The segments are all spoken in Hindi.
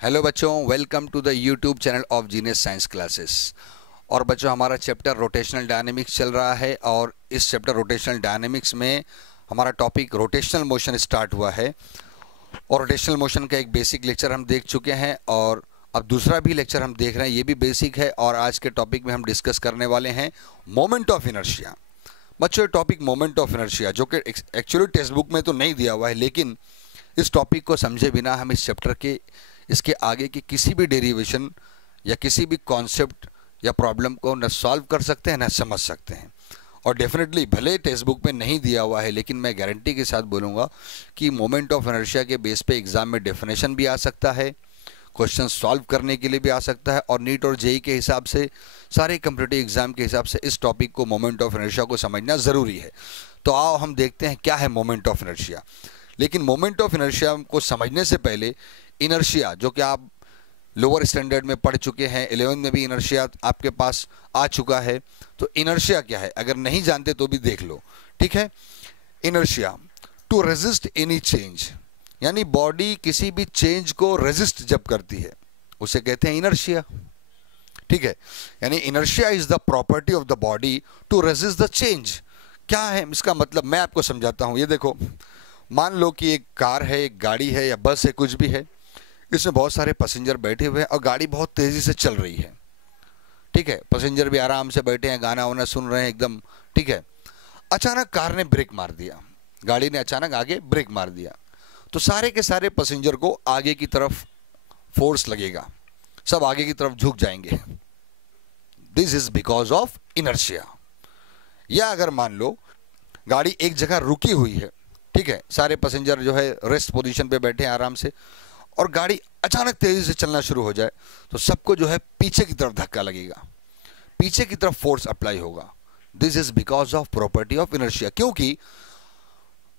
हेलो बच्चों, welcome to the YouTube channel of Genius Science Classes. और बच्चों, हमारा चैप्टर रोटेशनल डायनेमिक्स चल रहा है और इस चैप्टर रोटेशनल डायनेमिक्स में हमारा टॉपिक रोटेशनल मोशन स्टार्ट हुआ है। और रोटेशनल मोशन का एक बेसिक लेक्चर हम देख चुके हैं और अब दूसरा भी लेक्चर हम देख रहे हैं, ये भी बेसिक है। और आज के टॉपिक में हम डिस्कस करने वाले हैं मोमेंट ऑफ इनर्शिया। बच्चों, टॉपिक मोमेंट ऑफ इनर्शिया जो कि एक्चुअली टेक्स्ट बुक में तो नहीं दिया हुआ है, लेकिन इस टॉपिक को समझे बिना हम इस चैप्टर के इसके आगे की किसी भी डेरिवेशन या किसी भी कॉन्सेप्ट या प्रॉब्लम को न सॉल्व कर सकते हैं न समझ सकते हैं। और डेफिनेटली भले टेक्स्ट बुक में नहीं दिया हुआ है, लेकिन मैं गारंटी के साथ बोलूँगा कि मोमेंट ऑफ इनर्शिया के बेस पे एग्ज़ाम में डेफिनेशन भी आ सकता है, क्वेश्चन सॉल्व करने के लिए भी आ सकता है। और नीट और जेई के हिसाब से, सारे कम्पिटिटिव एग्ज़ाम के हिसाब से इस टॉपिक को, मोमेंट ऑफ इनर्शिया को समझना ज़रूरी है। तो आओ हम देखते हैं क्या है मोमेंट ऑफ इनर्शिया। लेकिन मोमेंट ऑफ इनर्शिया को समझने से पहले इनर्शिया, जो कि आप लोअर स्टैंडर्ड में पढ़ चुके हैं, 11 में भी इनर्शिया आपके पास आ चुका है, तो इनर्शिया क्या है अगर नहीं जानते तो भी देख लो, ठीक है। Inertia, to resist any change, यानी बॉडी किसी भी चेंज को रेजिस्ट जब करती है उसे कहते हैं इनर्शिया, ठीक है। यानी inertia is the property of the body to resist the change. क्या है इसका मतलब, मैं आपको समझाता हूं। ये देखो, मान लो कि एक कार है, एक गाड़ी है या बस है, कुछ भी है, इसमें बहुत सारे पैसेंजर बैठे हुए हैं और गाड़ी बहुत तेज़ी से चल रही है, ठीक है। पैसेंजर भी आराम से बैठे हैं, गाना वाना सुन रहे हैं एकदम, ठीक है। अचानक कार ने ब्रेक मार दिया, गाड़ी ने अचानक आगे ब्रेक मार दिया, तो सारे के सारे पैसेंजर को आगे की तरफ फोर्स लगेगा, सब आगे की तरफ झुक जाएंगे। This is because of inertia. या अगर मान लो गाड़ी एक जगह रुकी हुई है, ठीक है, सारे पैसेंजर जो है रेस्ट पोजीशन पे बैठे हैं आराम से, और गाड़ी अचानक तेजी से चलना शुरू हो जाए तो सबको जो है पीछे की तरफ धक्का लगेगा, पीछे की तरफ फोर्स अप्लाई होगा। This is because of property of inertia. क्योंकि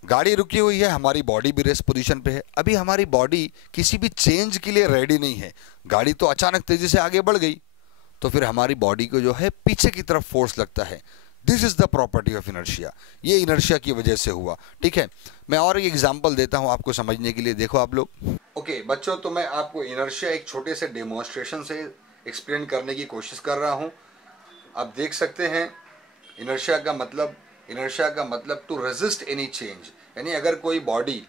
गाड़ी रुकी हुई है, हमारी बॉडी भी रेस्ट पोजीशन पे है, अभी हमारी बॉडी किसी भी चेंज के लिए रेडी नहीं है। गाड़ी तो अचानक तेजी से आगे बढ़ गई तो फिर हमारी बॉडी को जो है पीछे की तरफ फोर्स लगता है। This is the property of inertia. ये इनर्शिया की वजह से हुआ, ठीक है। मैं और एक एग्जांपल देता हूं आपको समझने के लिए, देखो आप लोग। ओके बच्चों, तो मैं आपको इनर्शिया एक छोटे से डेमोन्स्ट्रेशन से एक्सप्लेन करने की कोशिश कर रहा हूं। आप देख सकते हैं इनर्शिया का मतलब टू रेजिस्ट एनी चेंज, यानी अगर कोई बॉडी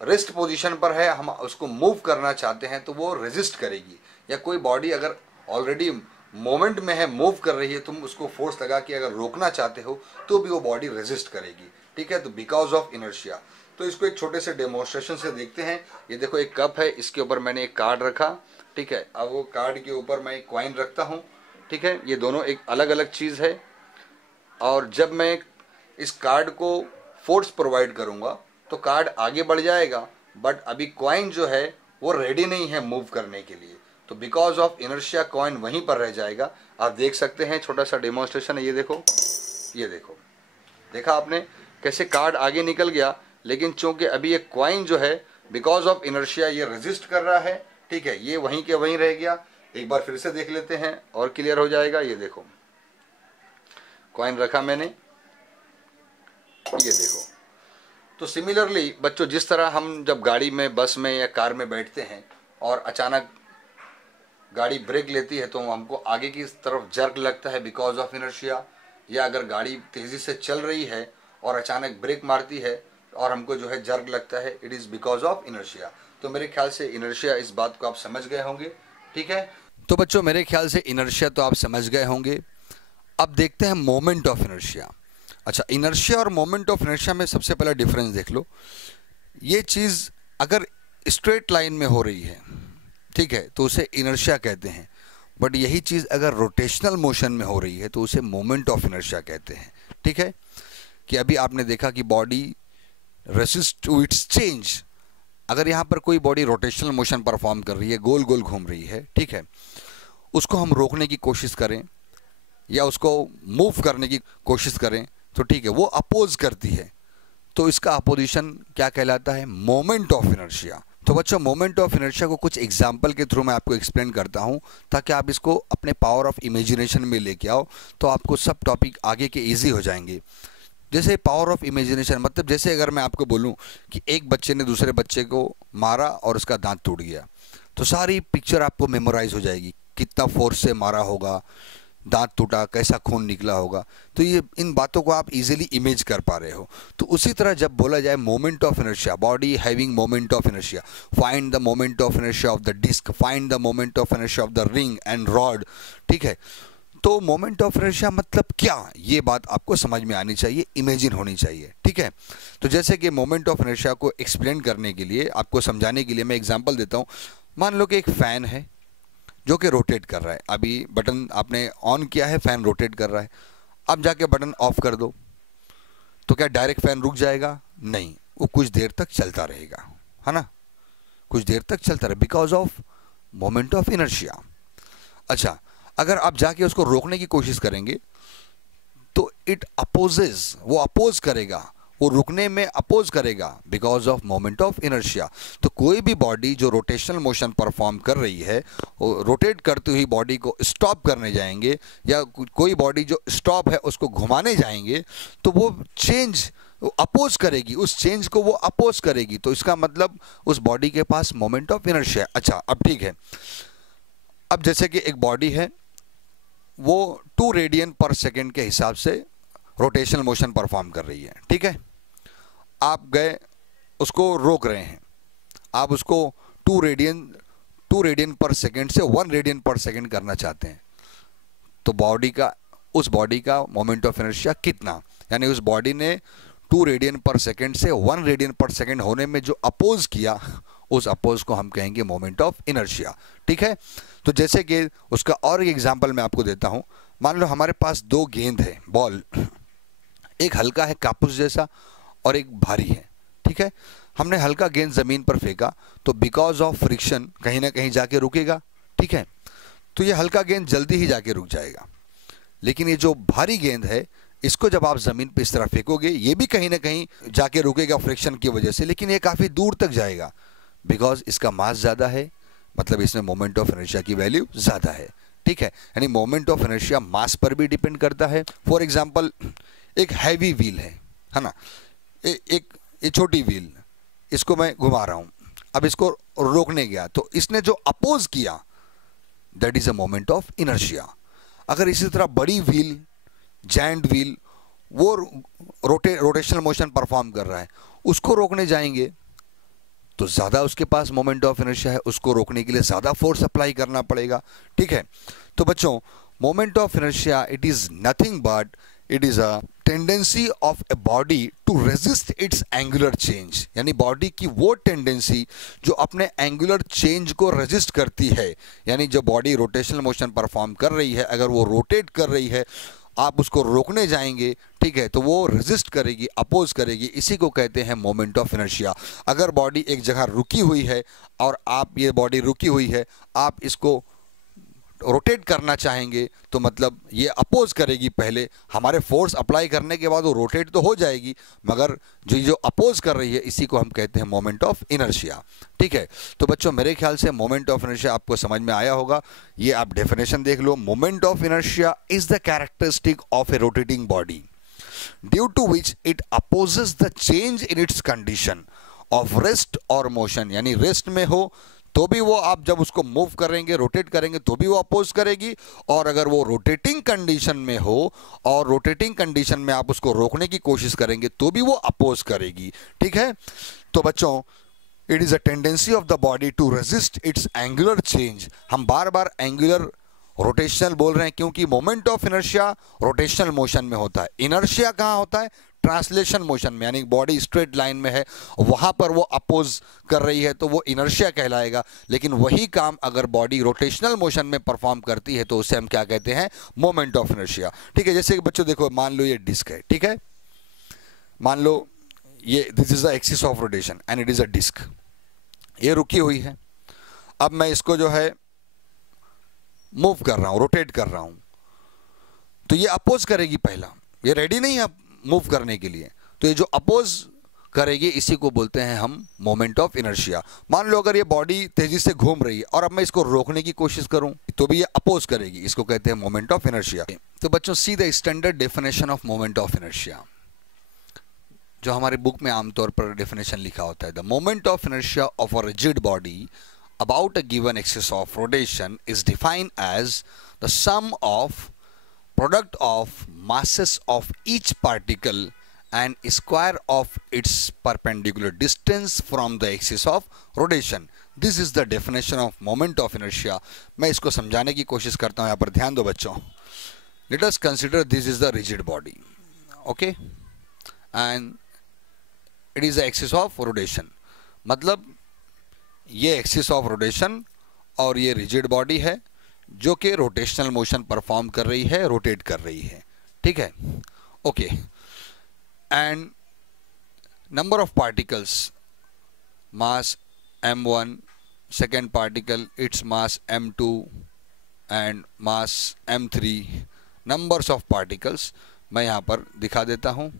रेस्ट पोजीशन पर है, हम उसको मूव करना चाहते हैं तो वो रेजिस्ट करेगी। या कोई बॉडी अगर ऑलरेडी मोमेंट में है, मूव कर रही है, तुम उसको फोर्स लगा के अगर रोकना चाहते हो तो भी वो बॉडी रेजिस्ट करेगी, ठीक है। तो बिकॉज ऑफ इनर्शिया। तो इसको एक छोटे से डेमोन्स्ट्रेशन से देखते हैं। ये देखो, एक कप है, इसके ऊपर मैंने एक कार्ड रखा, ठीक है। अब वो कार्ड के ऊपर मैं एक कॉइन रखता हूँ, ठीक है। ये दोनों एक अलग अलग चीज़ है। और जब मैं इस कार्ड को फोर्स प्रोवाइड करूँगा तो कार्ड आगे बढ़ जाएगा, बट अभी कॉइन जो है वो रेडी नहीं है मूव करने के लिए, तो बिकॉज ऑफ इनर्शिया कॉइन वहीं पर रह जाएगा। आप देख सकते हैं, छोटा सा डेमोन्स्ट्रेशन है, ये देखो, ये देखो, देखा आपने कैसे कार्ड आगे निकल गया, लेकिन चूंकि अभी ये कॉइन जो है बिकॉज ऑफ इनर्शिया ये रेजिस्ट कर रहा है, ठीक है, ये वहीं के वहीं रह गया। एक बार फिर से देख लेते हैं और क्लियर हो जाएगा। ये देखो, कॉइन रखा मैंने, ये देखो। तो सिमिलरली बच्चों, जिस तरह हम जब गाड़ी में, बस में या कार में बैठते हैं और अचानक गाड़ी ब्रेक लेती है तो हमको आगे की तरफ जर्क लगता है बिकॉज ऑफ इनर्शिया। या अगर गाड़ी तेज़ी से चल रही है और अचानक ब्रेक मारती है और हमको जो है जर्क लगता है, it is because of inertia. तो मेरे ख्याल से इनर्शिया, इस बात को आप समझ गए होंगे, ठीक है। तो बच्चों, मेरे ख्याल से इनर्शिया तो आप समझ गए होंगे। अब देखते हैं मोमेंट ऑफ इनर्शिया। अच्छा, इनर्शिया और मोमेंट ऑफ इनर्शिया में सबसे पहला डिफरेंस देख लो। ये चीज़ अगर स्ट्रेट लाइन में हो रही है, ठीक है, तो उसे इनर्शिया कहते हैं। बट यही चीज़ अगर रोटेशनल मोशन में हो रही है तो उसे मोमेंट ऑफ इनर्शिया कहते हैं, ठीक है। कि अभी आपने देखा कि body resist to its change. अगर यहाँ पर कोई बॉडी रोटेशनल मोशन परफॉर्म कर रही है, गोल गोल घूम रही है, ठीक है, उसको हम रोकने की कोशिश करें या उसको मूव करने की कोशिश करें तो ठीक है, वो अपोज करती है, तो इसका अपोजिशन क्या कहलाता है, मोमेंट ऑफ इनर्शिया। तो बच्चों, मोमेंट ऑफ इनर्शिया को कुछ एग्जाम्पल के थ्रू मैं आपको एक्सप्लेन करता हूँ, ताकि आप इसको अपने पावर ऑफ इमेजिनेशन में लेके आओ, तो आपको सब टॉपिक आगे के इजी हो जाएंगे। जैसे पावर ऑफ इमेजिनेशन, मतलब जैसे अगर मैं आपको बोलूं कि एक बच्चे ने दूसरे बच्चे को मारा और उसका दांत टूट गया, तो सारी पिक्चर आपको मेमोराइज हो जाएगी, कितना फोर्स से मारा होगा, दांत टूटा, कैसा खून निकला होगा। तो ये इन बातों को आप इजीली इमेज कर पा रहे हो। तो उसी तरह जब बोला जाए moment of inertia, body having moment of inertia, find the moment of inertia of the disc, find the moment of inertia of the ring and rod, ठीक है। तो मोमेंट ऑफ इनर्शिया मतलब क्या, ये बात आपको समझ में आनी चाहिए, इमेजिन होनी चाहिए, ठीक है। तो जैसे कि मोमेंट ऑफ इनर्शिया को एक्सप्लेन करने के लिए, आपको समझाने के लिए मैं एग्जांपल देता हूँ। मान लो कि एक फ़ैन है जो कि रोटेट कर रहा है। अभी बटन आपने ऑन किया है, फ़ैन रोटेट कर रहा है। अब जाके बटन ऑफ कर दो तो क्या डायरेक्ट फ़ैन रुक जाएगा? नहीं, वो कुछ देर तक चलता रहेगा, है ना, कुछ देर तक चलता रहेगा, because of moment of inertia. अच्छा, अगर आप जाके उसको रोकने की कोशिश करेंगे तो इट अपोजेस, वो अपोज करेगा, वो रुकने में अपोज करेगा because of moment of inertia. तो कोई भी बॉडी जो रोटेशनल मोशन परफॉर्म कर रही है, रोटेट करती हुई बॉडी को स्टॉप करने जाएंगे, या कोई बॉडी जो स्टॉप है उसको घुमाने जाएंगे, तो वो चेंज अपोज करेगी, उस चेंज को वो अपोज करेगी। तो इसका मतलब उस बॉडी के पास मोमेंट ऑफ इनर्शिया है। अच्छा, अब ठीक है, अब जैसे कि एक बॉडी है, वो 2 रेडियन पर सेकेंड के हिसाब से रोटेशनल मोशन परफॉर्म कर रही है, ठीक है। आप गए उसको रोक रहे हैं, आप उसको 2 रेडियन पर सेकेंड से 1 रेडियन पर सेकेंड करना चाहते हैं। तो उस बॉडी का मोमेंट ऑफ इनर्शिया कितना, यानी उस बॉडी ने 2 रेडियन पर सेकेंड से 1 रेडियन पर सेकेंड होने में जो अपोज किया, उस अपोज को हम कहेंगे मोमेंट ऑफ इनर्शिया, ठीक है। तो जैसे कि उसका और एक एग्जांपल मैं आपको देता हूं। मान लो हमारे पास 2 गेंद है, बॉल, एक हल्का है कापूस जैसा और एक भारी है, ठीक है। हमने हल्का गेंद ज़मीन पर फेंका तो बिकॉज ऑफ फ्रिक्शन कहीं ना कहीं जाके रुकेगा, ठीक है। तो ये हल्का गेंद जल्दी ही जाके रुक जाएगा। लेकिन ये जो भारी गेंद है, इसको जब आप ज़मीन पे इस तरह फेंकोगे, ये भी कहीं ना कहीं जाके रुकेगा फ्रिक्शन की वजह से, लेकिन ये काफ़ी दूर तक जाएगा बिकॉज इसका मास ज़्यादा है, मतलब इसमें मोमेंट ऑफ इनर्शिया की वैल्यू ज़्यादा है, ठीक है। यानी मोमेंट ऑफ इनर्शिया मास पर भी डिपेंड करता है। फॉर एग्जांपल, एक हैवी व्हील है ना, एक छोटी व्हील, इसको मैं घुमा रहा हूँ, अब इसको रोकने गया तो इसने जो अपोज किया, that is a moment of inertia. अगर इसी तरह बड़ी व्हील, जायंट व्हील, वो रोटेशनल मोशन परफॉर्म कर रहा है, उसको रोकने जाएंगे तो ज़्यादा उसके पास मोमेंट ऑफ इनर्शिया है, उसको रोकने के लिए ज़्यादा फोर्स अप्लाई करना पड़ेगा, ठीक है। तो बच्चों, moment of inertia it is nothing but it is a tendency of a body to resist its angular change, यानी बॉडी की वो टेंडेंसी जो अपने एंगुलर चेंज को रेजिस्ट करती है। यानी जब बॉडी रोटेशनल मोशन परफॉर्म कर रही है, अगर वो रोटेट कर रही है, आप उसको रोकने जाएंगे, ठीक है, तो वो रेजिस्ट करेगी, अपोज करेगी, इसी को कहते हैं मोमेंट ऑफ इनर्शिया। अगर बॉडी एक जगह रुकी हुई है और ये बॉडी रुकी हुई है, आप इसको रोटेट करना चाहेंगे तो मतलब ये अपोज करेगी, पहले हमारे फोर्स अप्लाई करने के बाद वो रोटेट तो हो जाएगी, मगर जो अपोज कर रही है, इसी को हम कहते हैं मोमेंट ऑफ इनर्शिया, ठीक है। तो बच्चों, मेरे ख्याल से मोमेंट ऑफ इनर्शिया आपको समझ में आया होगा। ये आप डेफिनेशन देख लो, moment of inertia is the characteristic of a rotating body due to which it opposes the change in its condition of rest और मोशन, यानी रेस्ट में हो तो भी वो, आप जब उसको मूव करेंगे, रोटेट करेंगे तो भी वो अपोज करेगी, और अगर वो रोटेटिंग कंडीशन में हो और रोटेटिंग कंडीशन में आप उसको रोकने की कोशिश करेंगे तो भी वो अपोज करेगी, ठीक है। तो बच्चों, it is a tendency of the body to resist its angular change. हम बार बार एंगुलर रोटेशनल बोल रहे हैं क्योंकि moment of inertia rotational motion में होता है, इनर्शिया कहाँ होता है? ट्रांसलेशन मोशन में, यानी बॉडी स्ट्रेट लाइन में है, वहां पर वो अपोज कर रही है तो वो इनर्शिया कहलाएगा। लेकिन वही काम अगर बॉडी रोटेशनल मोशन में परफॉर्म करती है तो उसे हम क्या कहते हैं? मोमेंट ऑफ इनर्शिया, ठीक है। जैसे कि बच्चों देखो, मान लो ये डिस्क है, ठीक है, मान लो ये this is the axis of rotation and it is a disc, ये रुकी हुई है। अब मैं इसको जो है मूव कर रहा हूं, रोटेट कर रहा हूं, तो ये अपोज करेगी पहला, ये रेडी नहीं है मूव करने के लिए, तो ये जो अपोज करेगी इसी को बोलते हैं हम मोमेंट ऑफ इनर्शिया। मान लो अगर ये बॉडी तेजी से घूम रही है और अब मैं इसको रोकने की कोशिश करूं तो भी ये अपोज करेगी, इसको कहते हैं मोमेंट ऑफ इनर्शिया। तो बच्चों, see the standard definition of moment of inertia, जो हमारे बुक में आमतौर पर डेफिनेशन लिखा होता है। The moment of inertia of a rigid body about a given axis of rotation is defined as the sum of product of masses of each particle and square of its perpendicular distance from the axis of rotation. This is the definition of moment of inertia. मैं इसको समझाने की कोशिश करता हूँ, यहाँ पर ध्यान दो बच्चों. Let us consider this is the rigid body, okay, and it is the axis of rotation. मतलब ये एक्सिस ऑफ रोटेशन और ये रिजिड बॉडी है जो कि रोटेशनल मोशन परफॉर्म कर रही है, रोटेट कर रही है, ठीक है, okay. And number of particles, mass m1, second particle its mass m2 and mass m3, numbers of particles मैं यहाँ पर दिखा देता हूँ.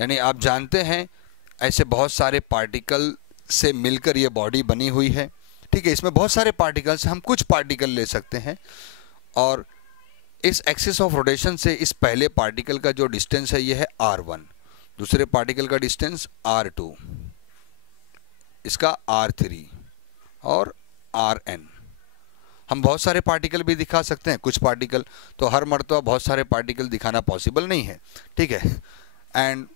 यानी आप जानते हैं ऐसे बहुत सारे पार्टिकल से मिलकर ये बॉडी बनी हुई है, ठीक है. इसमें बहुत सारे पार्टिकल्स, हम कुछ पार्टिकल ले सकते हैं और इस एक्सिस ऑफ रोटेशन से इस पहले पार्टिकल का जो डिस्टेंस है ये है r1, दूसरे पार्टिकल का डिस्टेंस r2, इसका r3 और rn. हम बहुत सारे पार्टिकल भी दिखा सकते हैं, कुछ पार्टिकल, तो हर मर्तबा बहुत सारे पार्टिकल दिखाना पॉसिबल नहीं है, ठीक है. And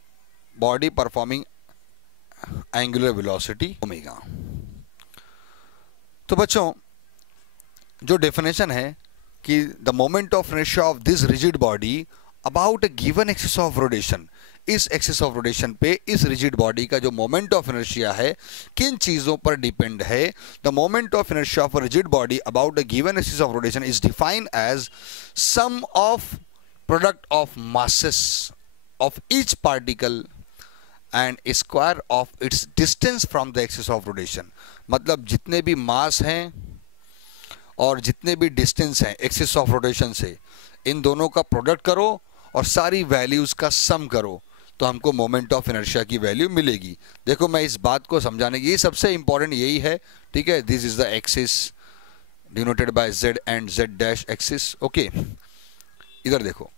body performing angular velocity omega. तो बच्चों जो डेफिनेशन है कि the moment of inertia of this rigid body about a given axis of rotation, इस एक्सिस ऑफ रोटेशन पे इस रिजिड बॉडी का जो मोमेंट ऑफ इनर्शिया है किन चीज़ों पर डिपेंड है. The moment of inertia of a rigid body about a given axis of rotation is defined as sum of product of masses of each particle and square of its distance from the axis of rotation. मतलब जितने भी मास हैं और जितने भी डिस्टेंस हैं एक्सिस ऑफ रोटेशन से, इन दोनों का प्रोडक्ट करो और सारी वैल्यूज़ का सम करो तो हमको मोमेंट ऑफ इनर्शिया की वैल्यू मिलेगी. देखो मैं इस बात को समझाने की, ये सबसे इंपॉर्टेंट यही है, ठीक है. This is the axis denoted by z and z dash axis, okay. इधर देखो,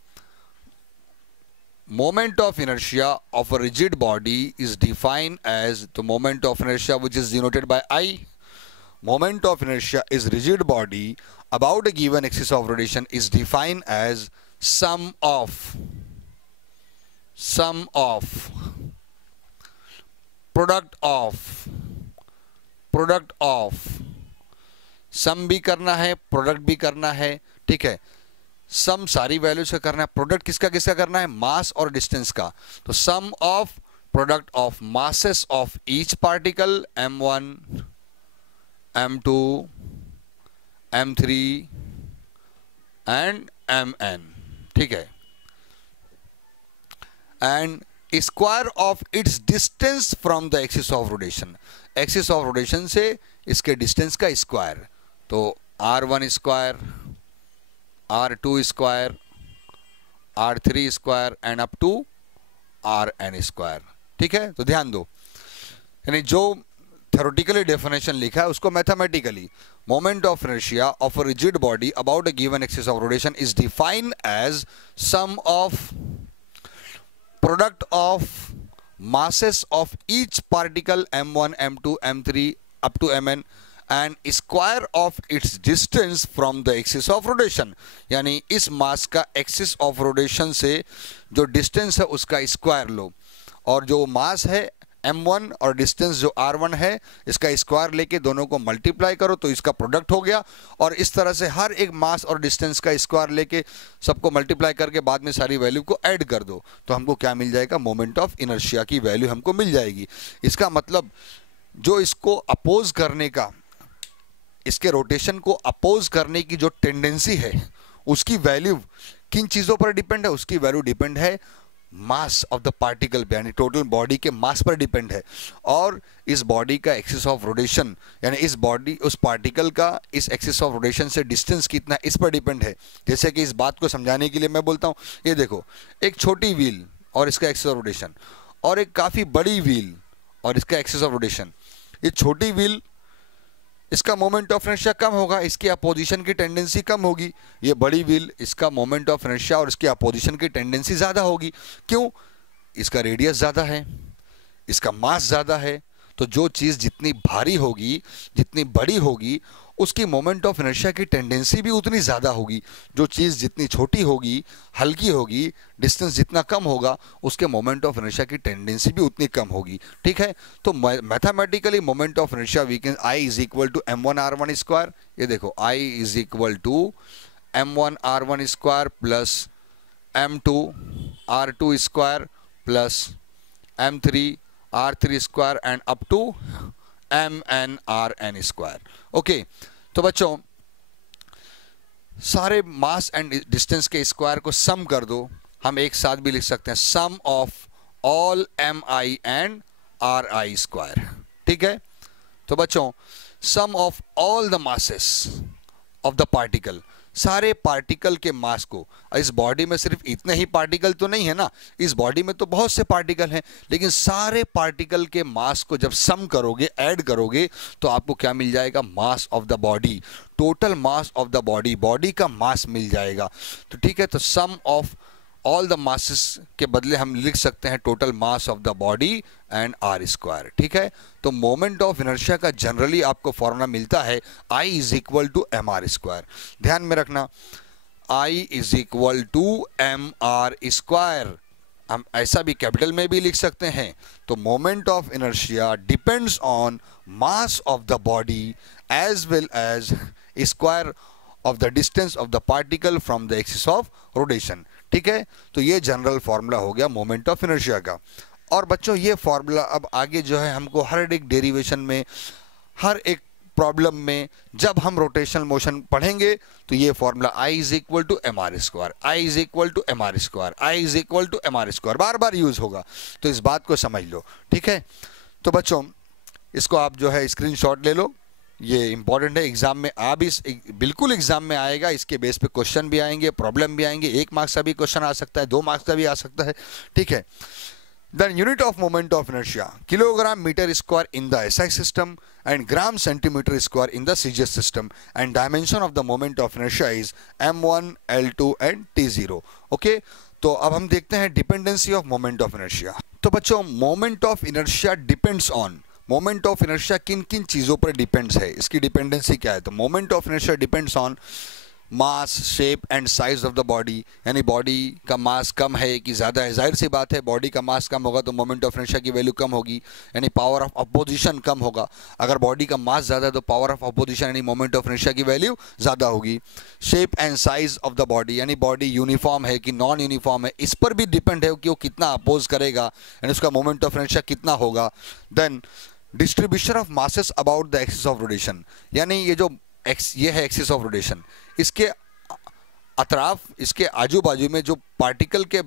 moment of inertia of a rigid body is defined as the moment of inertia which is denoted by I. Moment of inertia is rigid body about a given axis of rotation is defined as sum of product of sum भी करना है, प्रोडक्ट भी करना है, ठीक है. सम सारी वैल्यूज का करना है, प्रोडक्ट किसका किसका करना है, मास और डिस्टेंस का. तो sum of product of masses of each particle m1, m2, m3 and mn, ठीक है. And square of its distance from the axis of rotation, axis of rotation से इसके डिस्टेंस का स्क्वायर. तो r1 square, r2 square, r3 square and up to rn square, ठीक है. तो ध्यान दो, यानी जो थ्योरेटिकली डेफिनेशन लिखा है उसको mathematically, moment of inertia of a rigid body about a given axis of rotation is defined as sum of product of masses of each particle m1, m2, m3 up to mn and square of its distance from the axis of rotation. यानी इस मास का एक्सिस ऑफ रोटेशन से जो डिस्टेंस है उसका स्क्वायर लो, और जो मास है m1 और डिस्टेंस जो r1 है इसका स्क्वायर लेके दोनों को मल्टीप्लाई करो तो इसका प्रोडक्ट हो गया. और इस तरह से हर एक मास और डिस्टेंस का स्क्वायर लेके सबको मल्टीप्लाई करके बाद में सारी वैल्यू को ऐड कर दो तो हमको क्या मिल जाएगा, मोमेंट ऑफ इनर्शिया की वैल्यू हमको मिल जाएगी. इसका मतलब जो इसको अपोज करने का, इसके रोटेशन को अपोज करने की जो टेंडेंसी है उसकी वैल्यू किन चीज़ों पर डिपेंड है, उसकी वैल्यू डिपेंड है मास ऑफ द पार्टिकल पे, यानी टोटल बॉडी के मास पर डिपेंड है. और इस बॉडी का एक्सिस ऑफ रोटेशन, यानी इस बॉडी उस पार्टिकल का इस एक्सिस ऑफ रोटेशन से डिस्टेंस कितना इस पर डिपेंड है. जैसे कि इस बात को समझाने के लिए मैं बोलता हूँ, ये देखो एक छोटी व्हील और इसका एक्सिस ऑफ रोटेशन, और एक काफ़ी बड़ी व्हील और इसका एक्सिस ऑफ रोटेशन. ये छोटी व्हील, इसका मोमेंट ऑफ इनर्शिया कम होगा, इसकी अपोजिशन की टेंडेंसी कम होगी. ये बड़ी व्हील, इसका मोमेंट ऑफ इनर्शिया और इसकी अपोजिशन की टेंडेंसी ज़्यादा होगी. क्यों? इसका रेडियस ज़्यादा है, इसका मास ज़्यादा है, तो जो चीज़ जितनी भारी होगी, जितनी बड़ी होगी, उसकी मोमेंट ऑफ इनर्शिया की टेंडेंसी भी उतनी ज़्यादा होगी। जो चीज़ जितनी छोटी होगी, हल्की होगी, डिस्टेंस जितना कम होगा, उसके मोमेंट ऑफ इनर्शिया की टेंडेंसी भी उतनी कम होगी। ठीक है, तो mathematically moment of inertia we can I is equal to m1r1 square, ये देखो I is equal to m1r1 square plus m2r2 square plus m3r3 square and up to mnrn square. Okay, तो बच्चों सारे मास एंड डिस्टेंस के स्क्वायर को सम कर दो। हम एक साथ भी लिख सकते हैं sum of all mi and ri square. ठीक है, तो बच्चों sum of all the masses of the particle, सारे पार्टिकल के मास को, इस बॉडी में सिर्फ इतने ही पार्टिकल तो नहीं है ना, इस बॉडी में तो बहुत से पार्टिकल हैं, लेकिन सारे पार्टिकल के मास को जब सम करोगे, ऐड करोगे, तो आपको क्या मिल जाएगा? Mass of the body, total mass of the body, body का मास मिल जाएगा। तो ठीक है, तो sum of all the masses के बदले हम लिख सकते हैं total mass of the body and R square. ठीक है, तो मोमेंट ऑफ इनर्शिया का जनरली आपको फॉर्मूला मिलता है I is equal to M R square. ध्यान में रखना, I is equal to M R square. हम ऐसा भी कैपिटल में भी लिख सकते हैं। तो moment of inertia depends on mass of the body as well as square of the distance of the particle from the axis of rotation. ठीक है, तो ये जनरल फॉर्मूला हो गया मोमेंट ऑफ इनर्शिया का। और बच्चों ये फॉर्मूला अब आगे जो है हमको हर एक डेरिवेशन में, हर एक प्रॉब्लम में जब हम रोटेशनल मोशन पढ़ेंगे तो ये formula I is equal to M R square, I is equal to M R square, I is equal to M R square बार बार यूज होगा। तो इस बात को समझ लो। ठीक है, तो बच्चों इसको आप जो है स्क्रीनशॉट ले लो, ये इंपॉर्टेंट है, एग्जाम में बिल्कुल एग्जाम में आएगा। इसके बेस पे क्वेश्चन भी आएंगे, प्रॉब्लम भी आएंगे, 1 मार्क्स का भी क्वेश्चन आ सकता है, 2 मार्क्स का भी आ सकता है। ठीक है, the unit of moment of inertia kilogram metre square in the SI system and gram centimetre square in the CGS system and dimension of the moment of inertia is m1 l2 and t0। Okay, तो अब हम देखते हैं dependency of moment of inertia. तो बच्चों moment of inertia depends on, moment of inertia किन किन चीज़ों पर डिपेंड्स है, इसकी डिपेंडेंसी क्या है? तो moment of inertia depends on mass, shape and size of the body. यानी बॉडी का मास कम है कि ज़्यादा है, जाहिर सी बात है बॉडी का मास कम होगा तो मोमेंट ऑफ इनर्शिया की वैल्यू कम होगी, यानी पावर ऑफ अपोजिशन कम होगा। अगर बॉडी का मास ज़्यादा है तो पावर ऑफ अपोजिशन यानी मोमेंट ऑफ इनर्शिया की वैल्यू ज़्यादा होगी। Shape and size of the body, यानी बॉडी यूनिफॉर्म है कि नॉन यूनिफॉर्म है, इस पर भी डिपेंड है कि वो कितना अपोज करेगा, यानी उसका मोमेंट ऑफ इनर्शिया कितना होगा। Then distribution of masses about the axis of rotation, यानी ये है एक्सिस ऑफ रोटेशन, इसके अतराफ, इसके आजू बाजू में जो पार्टिकल के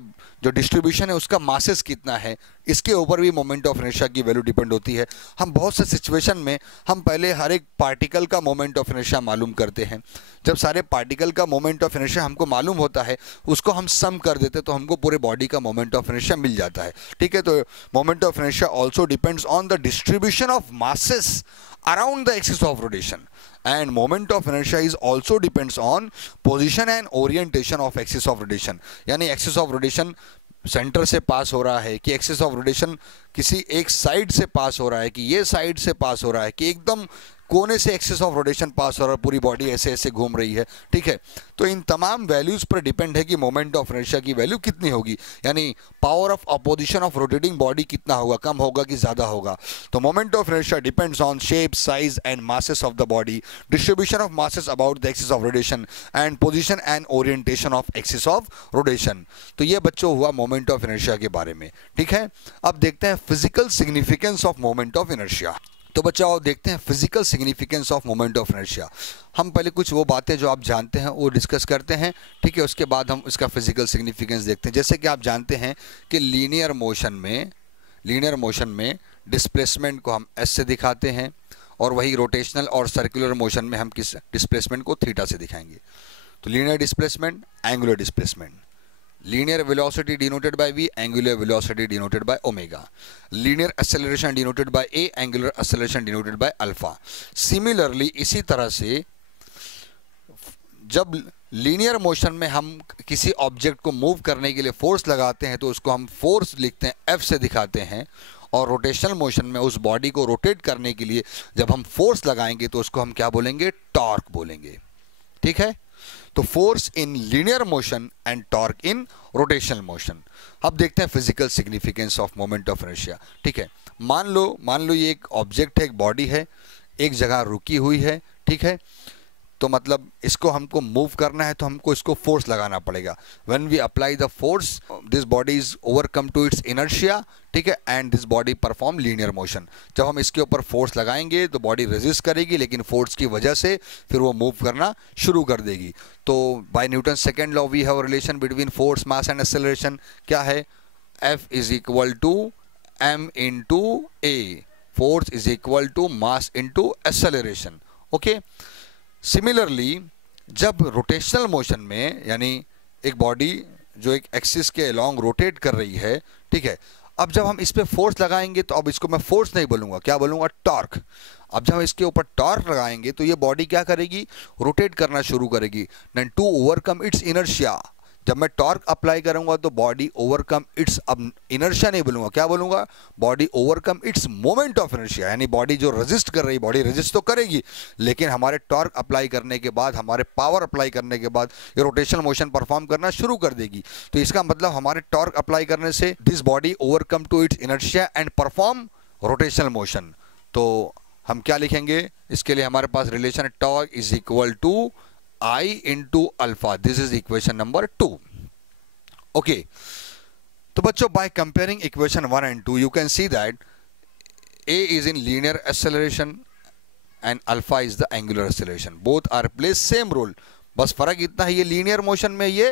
जो डिस्ट्रीब्यूशन है उसका मासेस कितना है, इसके ऊपर भी मोमेंट ऑफ इनर्शिया की वैल्यू डिपेंड होती है। हम बहुत से सिचुएशन में हम पहले हर एक पार्टिकल का मोमेंट ऑफ इनर्शिया मालूम करते हैं। जब सारे पार्टिकल का मोमेंट ऑफ इनर्शिया हमको मालूम होता है, उसको हम सम कर देते हैं तो हमको पूरे बॉडी का मोमेंट ऑफ इनर्शिया मिल जाता है। ठीक है, तो moment of inertia also depends on the distribution of masses around the axis of rotation and moment of inertia is also depends on position and orientation of axis of rotation। यानी axis of rotation सेंटर से पास हो रहा है कि एक्सिस ऑफ रोटेशन किसी एक साइड से पास हो रहा है कि ये साइड से पास हो रहा है कि एकदम कोने से एक्सिस ऑफ रोटेशन पास हो रहा है, पूरी बॉडी ऐसे ऐसे घूम रही है। ठीक है, तो इन तमाम वैल्यूज़ पर डिपेंड है कि मोमेंट ऑफ इनर्शिया की वैल्यू कितनी होगी, यानी power of opposition of rotating body कितना होगा, कम होगा कि ज़्यादा होगा। तो moment of inertia depends on shape, size and masses of the body, distribution of masses about the axis of rotation and position and orientation of axis of rotation. तो ये बच्चों हुआ मोमेंट ऑफ इनर्शिया के बारे में। ठीक है, अब देखते हैं physical significance of moment of inertia. तो बच्चों आओ देखते हैं physical significance of moment of inertia. हम पहले कुछ वो बातें जो आप जानते हैं वो डिस्कस करते हैं। ठीक है, उसके बाद हम इसका फिजिकल सिग्निफिकेंस देखते हैं। जैसे कि आप जानते हैं कि लीनियर मोशन में डिस्प्लेसमेंट को हम एस से दिखाते हैं और वही रोटेशनल और सर्कुलर मोशन में हम किस डिस्प्लेसमेंट को थीटा से दिखाएंगे। तो linear displacement, angular displacement, linear velocity denoted by v, angular velocity denoted by omega, linear acceleration denoted by a, angular acceleration denoted by alpha। Similarly इसी तरह से जब लीनियर मोशन में हम किसी ऑब्जेक्ट को मूव करने के लिए फोर्स लगाते हैं तो उसको हम फोर्स लिखते हैं, F से दिखाते हैं, और रोटेशनल मोशन में उस बॉडी को रोटेट करने के लिए जब हम फोर्स लगाएंगे तो उसको हम क्या बोलेंगे, टॉर्क बोलेंगे। ठीक है, तो force in linear motion and torque in rotational motion. अब देखते हैं physical significance of moment of inertia. ठीक है, मान लो ये एक ऑब्जेक्ट है, एक बॉडी है, एक जगह रुकी हुई है। ठीक है, तो मतलब इसको हमको मूव करना है तो हमको इसको फोर्स लगाना पड़ेगा। When we apply the force, this body is overcome to its inertia. ठीक है, and this body perform linear motion. जब हम इसके ऊपर फोर्स लगाएंगे तो बॉडी रेजिस्ट करेगी, लेकिन फोर्स की वजह से फिर वो मूव करना शुरू कर देगी। तो by Newton second law we have relation between force, mass and acceleration. क्या है, F is equal to m into a. Force is equal to mass into acceleration. Okay, similarly जब रोटेशनल मोशन में, यानी एक बॉडी जो एक एक्सिस के अलोंग रोटेट कर रही है, ठीक है, अब जब हम इस पे फोर्स लगाएंगे तो अब इसको मैं फोर्स नहीं बोलूंगा, क्या बोलूंगा, टॉर्क। अब जब हम इसके ऊपर टॉर्क लगाएंगे तो ये बॉडी क्या करेगी, रोटेट करना शुरू करेगी। Then to overcome its inertia, जब मैं टॉर्क अप्लाई करूंगा तो बॉडी ओवरकम इट्स, अब इनर्शिया नहीं बोलूंगा, क्या बोलूंगा, body overcome its moment of inertia. यानी बॉडी जो रेजिस्ट कर रही, बॉडी रेजिस्ट तो करेगी, लेकिन हमारे टॉर्क अप्लाई करने के बाद, हमारे पावर अप्लाई करने के बाद ये रोटेशनल मोशन परफॉर्म करना शुरू कर देगी। तो इसका मतलब हमारे टॉर्क अप्लाई करने से this body overcome to its inertia and perform rotational motion. तो हम क्या लिखेंगे इसके लिए, हमारे पास relation torque is equal to I into alpha. This is equation number 2। Okay, तो बच्चों by comparing equation 1 and 2 you can see that A is in linear acceleration and alpha is the angular acceleration. Both are play same role. बस फर्क इतना है, ये लीनियर मोशन में, ये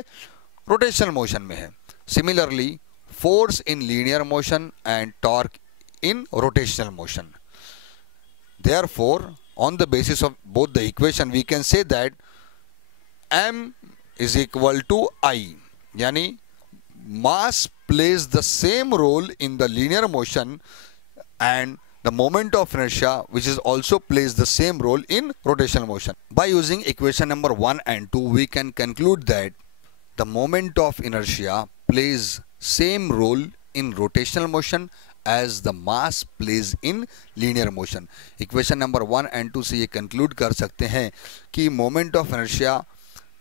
रोटेशनल मोशन में है। Similarly force in linear motion and torque in rotational motion. Therefore, on the basis of both the equation, we can say that M is equal to I, यानी mass plays the same role in the linear motion and the moment of inertia which is also plays the same role in rotational motion. By using equation number 1 and 2 we can conclude that the moment of inertia plays same role in rotational motion as the mass plays in linear motion. Equation number 1 and 2 से ये conclude कर सकते हैं कि moment of inertia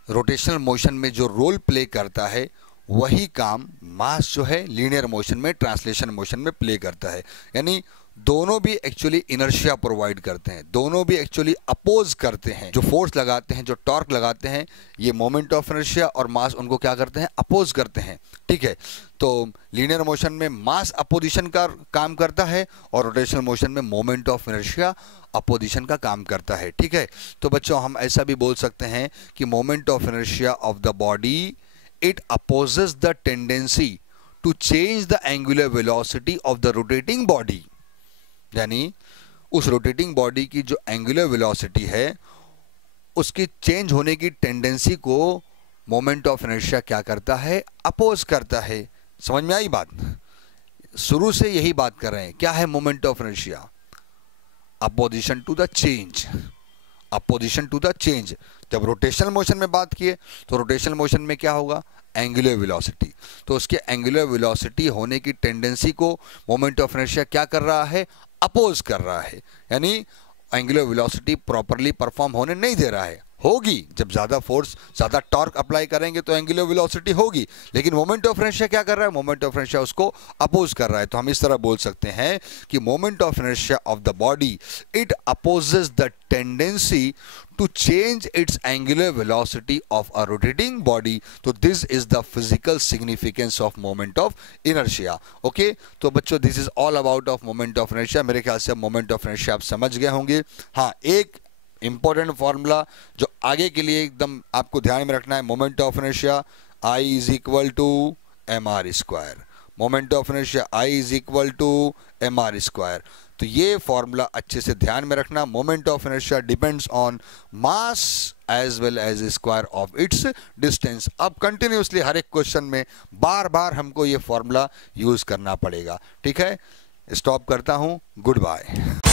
rotational motion में जो रोल प्ले करता है वही काम मास जो है लीनियर मोशन में, ट्रांसलेशन मोशन में प्ले करता है। यानी दोनों भी एक्चुअली इनर्शिया प्रोवाइड करते हैं, दोनों भी एक्चुअली अपोज करते हैं। जो फोर्स लगाते हैं, जो टॉर्क लगाते हैं, ये मोमेंट ऑफ इनर्शिया और मास उनको क्या करते हैं, अपोज करते हैं। ठीक है, तो लीनियर मोशन में मास अपोजिशन का काम करता है और रोटेशनल मोशन में मोमेंट ऑफ इनर्शिया अपोजिशन का काम करता है। ठीक है, तो बच्चों हम ऐसा भी बोल सकते हैं कि moment of inertia of the body it opposes the tendency to change the angular velocity of the rotating body. यानी उस रोटेटिंग बॉडी की जो एंगुलर वेलोसिटी है उसकी चेंज होने की टेंडेंसी को मोमेंट ऑफ इनर्शिया क्या करता है, अपोज करता है। समझ में आई बात? शुरू से यही बात कर रहे हैं। क्या है moment of inertia? Opposition to the change, opposition to the change. जब रोटेशनल मोशन में बात किए तो रोटेशनल मोशन में क्या होगा, एंगुलर वेलोसिटी। तो उसके एंगुलर वेलोसिटी होने की टेंडेंसी को मोमेंट ऑफ इनर्शिया क्या कर रहा है, अपोज कर रहा है। यानी एंगुलर वेलोसिटी प्रॉपर्ली परफॉर्म होने नहीं दे रहा है। होगी जब ज़्यादा फोर्स, ज़्यादा टॉर्क अप्लाई करेंगे तो एंगुलर वेलोसिटी होगी, लेकिन मोमेंट ऑफ इनर्शिया क्या कर रहा है, मोमेंट ऑफ इनर्शिया उसको अपोज कर रहा है। तो हम इस तरह बोल सकते हैं कि moment of inertia of the body it opposes the tendency to change its angular velocity of a rotating body. So this is the physical significance of moment of inertia. Okay, तो बच्चों this is all about of moment of inertia. मेरे ख्याल से moment of inertia आप समझ गए होंगे। हाँ, एक important formula जो आगे के लिए एकदम आपको ध्यान में रखना है, moment of inertia I is equal to mr square. Moment of inertia I is equal to mr square. तो ये फॉर्मूला अच्छे से ध्यान में रखना। Moment of inertia depends on mass as well as square of its distance. अब कंटिन्यूसली हर एक क्वेश्चन में बार बार हमको ये फॉर्मूला यूज करना पड़ेगा। ठीक है, स्टॉप करता हूँ, गुड बाय।